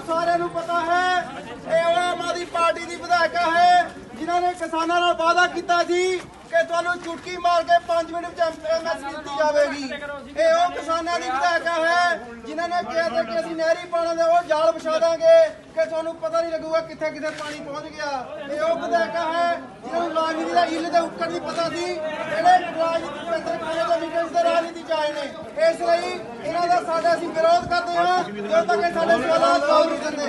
ਤੁਹਾਨੂੰ ਸਾਰਿਆਂ ਨੂੰ ਪਤਾ ਹੈ, ਇਹ ਉਹ ਆਮ ਆਦਮੀ ਪਾਰਟੀ ਦੀ ਵਿਧਾਇਕਾ ਹੈ, ਜਿਨ੍ਹਾਂ ਨੇ ਕਿਸਾਨਾਂ ਨਾਲ ਵਾਅਦਾ ਕੀਤਾ ਸੀ ਕਿ ਤੁਹਾਨੂੰ ਚੁਟਕੀ ਮਾਰ ਕੇ 5 ਮਿੰਟ ਵਿੱਚ ਐਮਐਸਪੀ ਦਿੱਤੀ ਜਾਵੇਗੀ। ਇਹ ਉਹ ਕਿਸਾਨਾਂ ਦੀ ਵਿਧਾਇਕਾ ਹੈ, ਜਿਨ੍ਹਾਂ ਨੇ ਕਿਹਾ ਸੀ ਕਿ ਅਸੀਂ ਨਹਿਰੀ ਪਾਣੀ ਦੇ ਉਹ ਜਾਲ ਵਿਛਾ ਦਾਂਗੇ, ਕਿ ਤੁਹਾਨੂੰ ਪਤਾ ਨਹੀਂ ਲੱਗੂਗਾ ਕਿੱਥੇ ਕਿੱਥੇ ਪਾਣੀ ਪਹੁੰਚ ਗਿਆ। ਇਹ ਉਹ ਵਿਧਾਇਕਾ ਹੈ ਜਿਹਨਾਂ ਨੂੰ ਰਾਜਨੀਤੀ ਦਾ ਇੱਲ ਦੇ ਉੱਕਰ ਨਹੀਂ ਪਤਾ ਸੀ, ਜਿਹੜੇ ਰਾਜਨੀਤੀ ਪੈਸੇ ਖਾਣੇ ਦੇ ਮੀਟਿੰਗ ਤੇ ਰਾਜਨੀਤੀ ਚ ਆਏ ਨੇ। ਇਸ ਲਈ ਸਾਡਾ ਅਸੀਂ ਵਿਰੋਧ ਕਰਦੇ ਹਾਂ ਜਦੋਂ ਤੱਕ ਇਹ ਸਾਡੇ ਸਵਾਲਾਂ ਦਾ ਜਵਾਬ ਨਹੀਂ ਦਿੰਦੇ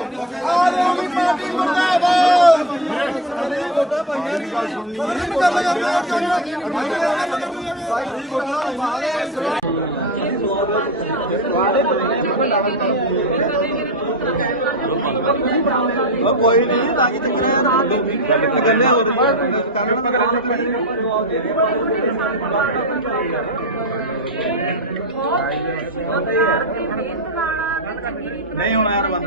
ਆਮ ਆਦਮੀ ਪਾਰਟੀ ਮੁਰਦਾਬਾਦ ਕੋਈ ਨਹੀਂ ਤਾਂ ਕੀ ਚੱਕਰ ਗੱਲੇ ਹੋਰ ਨਹੀਂ ਹੋਣਾ ਯਾਰ ਬੰਦ।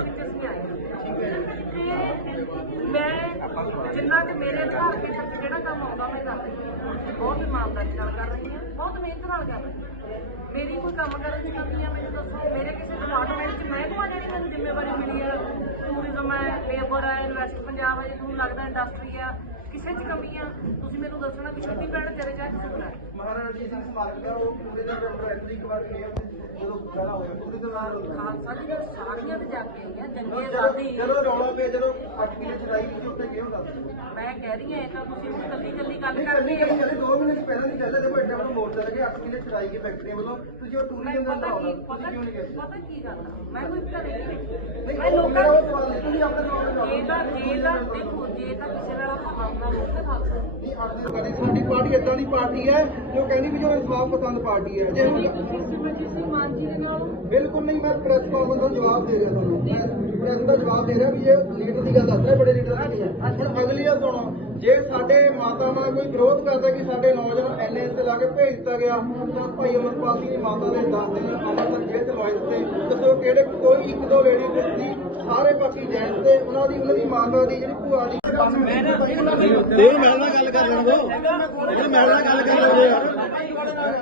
ਮੈਂ ਜਿੰਨਾ ਕਿ ਮੇਰੇ ਅਧਿਕਾਰ ਕੇ ਤੱਕ ਜਿਹੜਾ ਕੰਮ ਆਉਂਦਾ, ਮੈਂ ਕਰ ਰਹੀ ਹਾਂ। ਬਹੁਤ ਇਮਾਨਦਾਰੀ ਨਾਲ ਕਰ ਰਹੀ ਹਾਂ। ਬਹੁਤ ਮਿਹਨਤ ਨਾਲ ਕਰ ਰਹੀ ਹਾਂ। ਮੇਰੀ ਕੋਈ ਕੰਮ ਕਰਨ ਦੀ ਕਮੀ ਆ, ਮੈਨੂੰ ਦੱਸੋ। ਮੇਰੇ ਕਿਸੇ ਡਿਪਾਰਟਮੈਂਟ 'ਚ ਮਹਿਕਮਾ ਜਿਹੜੀ ਮੈਨੂੰ ਜ਼ਿੰਮੇਵਾਰੀ ਮਿਲੀ ਆ? ਟੂਰਿਜ਼ਮ ਹੈ ਲੇਬਰ ਹੈ ਇਨਵੈਸਟ ਪੰਜਾਬ ਹੈ ਜੇ ਤੁਹਾਨੂੰ ਲੱਗਦਾ ਇੰਡਸਟਰੀ ਆ। ਕਿਸੇ 'ਚ ਕਮੀ ਆ? ਤੁਸੀਂ ਮੈਨੂੰ ਦੱਸਣਾ ਕਿ ਛੱਤੀ ਪੈਣ ਤੇਰੇ ਜਾ ਕੇ ਮਹਾਰਾਜਾ ਰਣਜੀਤ ਸਿੰਘ ਸਮਾਰਕ ਦਾ ਉਹ ਪੂਰੇ ਦਾ ਡਾਇਰੈਕਟਰ ਇੱਕ ਵਾਰ ਫੇਰ ਜਦੋਂ ਗੜਾ ਹੋਇਆ ਪੂਰੀ ਤਰ੍ਹਾਂ ਖਾਲਸਾ ਜੀ ਜਦੋਂ ਸਾਰੀਆਂ ਤੇ ਜਾ ਕੇ ਆਈਆਂ ਜੰਗੇ ਆਜ਼ਾਦੀ ਜਦੋਂ ਰੌਲਾ ਪਿਆ ਜਦੋਂ ਅੱਠ ਕਿਲੇ ਚੜਾਈ ਸੀ ਉੱਥੇ ਕਿਉਂ ਦੱਸ ਮੈਂ ਕਹਿ ਰਹੀ ਹਾਂ ਇਹ ਤਾਂ ਤੁਸੀਂ ਹੁਣ ਕੱਲੀ ਕੱਲੀ ਗੱਲ ਕਰਨੀ ਹੈ। ਚਲੇ 2 ਮਹੀਨੇ ਦੀ ਪਹਿਲਾਂ ਦੀ ਗੱਲ ਹੈ ਦੇਖੋ ਐਡਾ ਵੱਡਾ ਮੋਰਚਾ ਲੱਗਿਆ 8 ਕਿਲੇ ਚੜਾਈ ਕੇ ਫੈਕਟਰੀਆਂ ਵੱਲੋਂ ਤੁਸੀਂ ਉਹ ਟੂਰਿਜ਼ਮ ਦਾ ਪਤਾ ਲਾਓ ਪਤਾ ਕਿਉਂ ਨਹੀਂ ਗਏ? ਪਤਾ ਕੀ ਗੱਲ ਮੈਂ ਕੋਈ ਘਰੇ ਨਹੀਂ ਮੈਂ ਲੋਕਾਂ ਨੂੰ ਤੁਸੀਂ ਆਪਣੇ ਨਾਲ ਜੇ ਤਾਂ ਜੇ ਤਾਂ ਦੇਖੋ ਜੇ ਤਾਂ ਕਿਸੇ ਨਾਲ ਆਪਾਂ ਸਾਡੀ ਪਾਰਟੀ ਇਦਾਂ ਦੀ ਪਾਰਟੀ ਹੈ ਜੋ ਕਹਿੰਦੀ ਵੀ ਜੋ ਇਨਸਾਫ ਪਸੰਦ ਪਾਰਟੀ ਹੈ। ਜੇ ਬਿਲਕੁਲ ਨਹੀਂ, ਮੈਂ ਪ੍ਰੈਸ ਕਾਨਫਰੰਸ ਦਾ ਜਵਾਬ ਦੇ ਰਿਹਾ ਤੁਹਾਨੂੰ। ਪ੍ਰੈਸ ਦਾ ਜਵਾਬ ਦੇ ਰਿਹਾ ਵੀ ਇਹ ਲੀਡਰ ਦੀ ਗੱਲ ਦੱਸ ਰਿਹਾ, ਬੜੇ ਲੀਡਰ ਦੀ ਨਹੀਂ ਹੈ। ਅਗਲੀ ਆ ਸੁਣੋ, ਜੇ ਸਾਡੇ ਮਾਤਾ ਨਾਲ ਕੋਈ ਵਿਰੋਧ ਕਰਦਾ ਕਿ ਸਾਡੇ ਨੌਜਵਾਨ ਐਨਐਸ ਤੇ ਲਾ ਕੇ ਭੇਜ ਦਿੱਤਾ ਗਿਆ, ਤਾਂ ਭਾਈ ਅਮਰਪਾਲ ਸਿੰਘ ਦੀ ਮਾਤਾ ਦੇ 10 ਦਿਨ ਅੰਮ੍ਰਿਤਸਰ ਜੇਲ੍ਹ ਤੇ ਲਵਾਏ ਦਿੱਤੇ। ਦੱਸੋ ਕਿਹੜੇ ਕੋਈ ਇੱਕ ਦੋ ਲੇਡੀ ਸੀ ਜੈਂਟਸ ਤੇ ਉਹਨਾਂ ਦੀ ਉਹਨਾਂ ਦੀ ਮਾਤਾ ਦੀ ਜਿਹੜੀ ਭੂਆ ਦੀ ਇਹ ਮੈਲ ਨਾਲ ਗੱਲ ਕਰ ਲੈਣ ਦੋ। ਇਹ ਮੈਲ ਨਾਲ ਗੱਲ ਕਰ ਲੈਣ ਦੋ ਯਾਰ।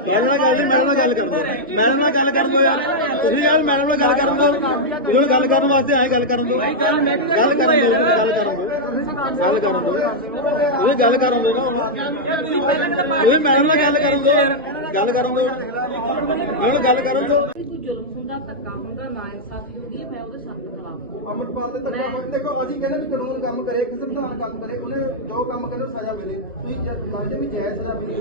ਮੈਲ ਨਾਲ ਗੱਲ ਨਹੀਂ ਮੈਲ ਨਾਲ ਗੱਲ ਕਰ ਦੋ। ਮੈਲ ਨਾਲ ਗੱਲ ਕਰਨ ਦੋ ਯਾਰ। ਤੁਸੀਂ ਯਾਰ ਮੈਲ ਨਾਲ ਗੱਲ ਕਰਨ ਦੋ। ਤੁਸੀਂ ਗੱਲ ਕਰਨ ਵਾਸਤੇ ਆਏ ਗੱਲ ਕਰਨ ਦੋ। ਗੱਲ ਕਰਨ ਦੋ ਗੱਲ ਕਰਨ ਦੋ। ਗੱਲ ਕਰਨ ਦੋ। ਤੁਸੀਂ ਗੱਲ ਕਰਨ ਦੋ ਨਾ ਤੁਸੀਂ ਮੈਲ ਨਾਲ ਗੱਲ ਕਰਨ ਦੋ ਗੱਲ ਕਰਨ ਦੋ ਹੁਣ ਗੱਲ ਕਰਨ ਦੋ ਕੋਈ ਜ਼ੁਲਮ ਹੁੰਦਾ ਧੱਕਾ ਹੁੰਦਾ ਨਾ ਇਨਸਾਫੀ ਹੁੰਦੀ ਹੈ ਮੈਂ ਉਹਦੇ ਸਖਤ ਖਿਲਾਫ ਅਮਰਪਾਲ ਦੇ ਧੱਕਾ ਹੋਇਆ। ਦੇਖੋ ਅਸੀਂ ਕਹਿੰਦੇ ਵੀ ਕਾਨੂੰਨ ਕੰਮ ਕਰੇ ਕਿਸੇ ਸੰਵਿਧਾਨ ਕੰਮ ਕਰੇ ਉਹਨੇ ਜੋ ਕੰਮ ਕਰੇ ਸਜ਼ਾ ਮਿਲੇ। ਤੁਸੀਂ ਜਦ ਵੀ ਜਾਇਜ਼ ਸਜ਼ਾ ਮਿਲੀ